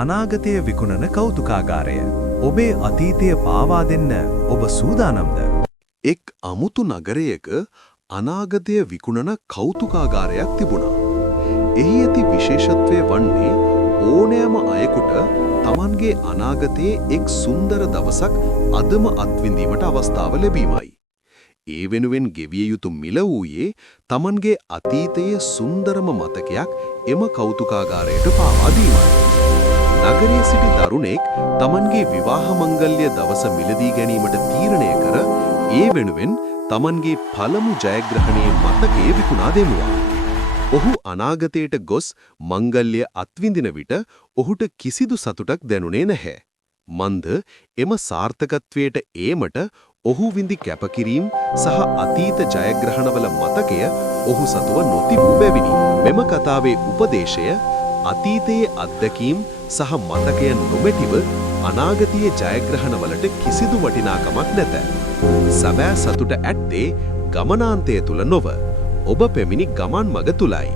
අනාගතය විකුණන කෞතුකාගාරය. ඔබේ අතීතය පාවා දෙන්න ඔබ සූදානම්ද? එක් අමුතු නගරයක අනාගතය විකුණන කෞතුකාගාරයක් තිබුණා. එහි ඇති විශේෂත්වය වන්නේ ඕනෑම අයෙකුට Tamanගේ අනාගතයේ එක් සුන්දර දවසක් අදම අත්විඳීමට අවස්ථාව ලැබීමයි. ඒ වෙනුවෙන් ගෙවිය යුතු මිල වූයේ Tamanගේ අතීතයේ සුන්දරම මතකයක් එම කෞතුකාගාරයට පාවා දීමයි. නගරයේ සිටි තරුණෙක් Tamanගේ විවාහ මංගල්‍ය දවස මිලදී ගැනීමට තීරණය කර ඒ වෙනුවෙන් Tamanගේ පළමු ජයග්‍රහණයේ මතකය විකුණා දෙමුවා. ඔහු අනාගතයට ගොස් මංගල්‍ය අත්විඳින විට ඔහුට කිසිදු සතුටක් දැනුනේ නැහැ. මන්ද එම සාර්ථකත්වයට ඒමට ඔහු විඳි කැපකිරීම සහ අතීත ජයග්‍රහණවල මතකය ඔහු සතුව නොතිබූ බැවිනි. මෙම කතාවේ උපදේශය අතීතයේ අත්දැකීම් සහ මතකයන් නොමැතිව අනාගතයේ ජයග්‍රහණවලට කිසිදු වටිනාකමක් නැත. සැබෑ සතුට ඇත්තේ ගමනාන්තය තුල නොව ඔබ පැමිණි ගමන් මඟ තුලයි.